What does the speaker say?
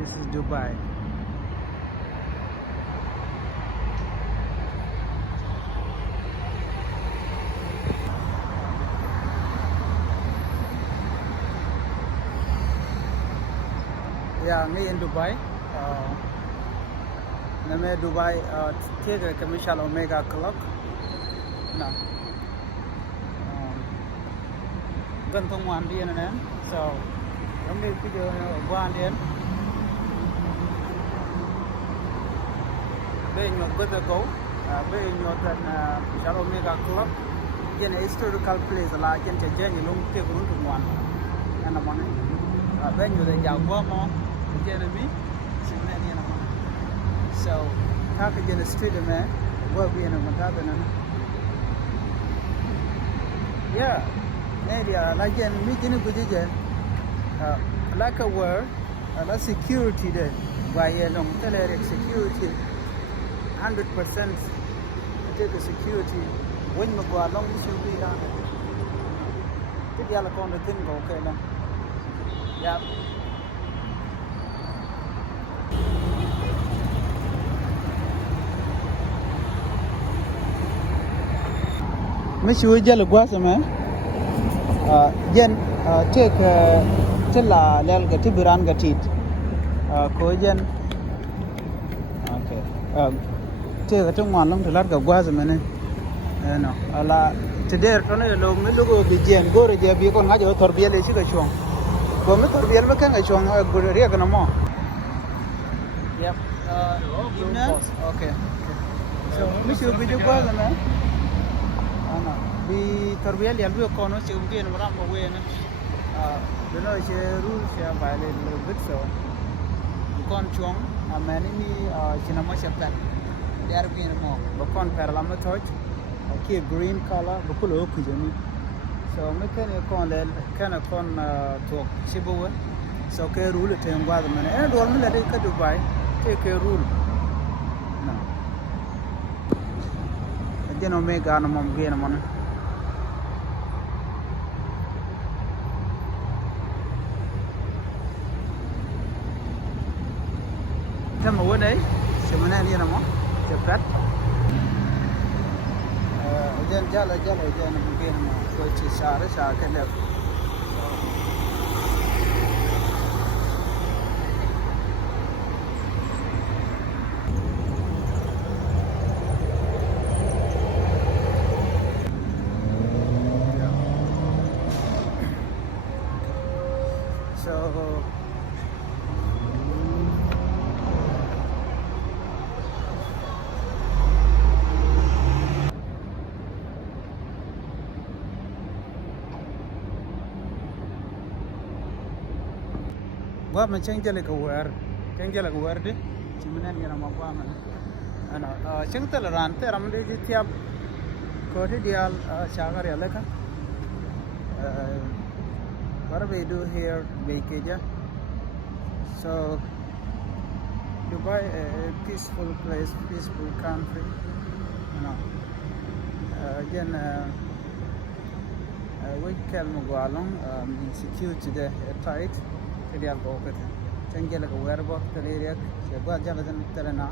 This is Dubai. Yeah, me in Dubai. Name Dubai. Take a commercial Omega clock. No. Gantung one day and then. So, I'm going to video one day. Being your good ago, being your Shalom Omega Club, again, a historical place like in Jenny Long take room to one. And I'm on it. When you're the Yawamo, the enemy, so, how could you get a street man? What we in a Matadana? Yeah, maybe like in meeting a good like a word, like security there. By a long security. 100% take the security when you go along this should be done. Take the other corner thing go okay now. Yeah. Miss you jell guasa man. Again take tilla lelga tibiran gatit. Kojen. Okay. Take a tongue long to larga guazaman. No, Allah today, Tony, logo be Jan, go to Jabi, go Najo, Torbia, Sugar Chong. Go to Torbia, Macan, I show a good Riaganamo. Yep. Okay. So, Miss you be the Guazaman. The Torbia, and we'll call us to be in Ram away. You know, it's a rule share by a little bit so. Con Chong, a man in Chinamasha pen. They are being more. Bacon Paralama Torch. Okay, green color, bukulo kujani. So mekani kon kana kon to shibuwe. So ke rule te ngwa man. And all me let ka Dubai take a rule. No. Again Omega na mom gain man. Tama wone semana ni na mo. Japat. Then jala then again go to Shara can have so what my change like a word, change like a word, Chimana Yamama. And Chintal ran, Teramadi Tiap, Cordial, Shagari Aleka. What do we do here, Bakeja? So, Dubai, a peaceful place, peaceful country. You know, again, we can go along, insecurity there, tight. Ideal go with it. Thank you like a wearable, the area, the Guajalan Terena.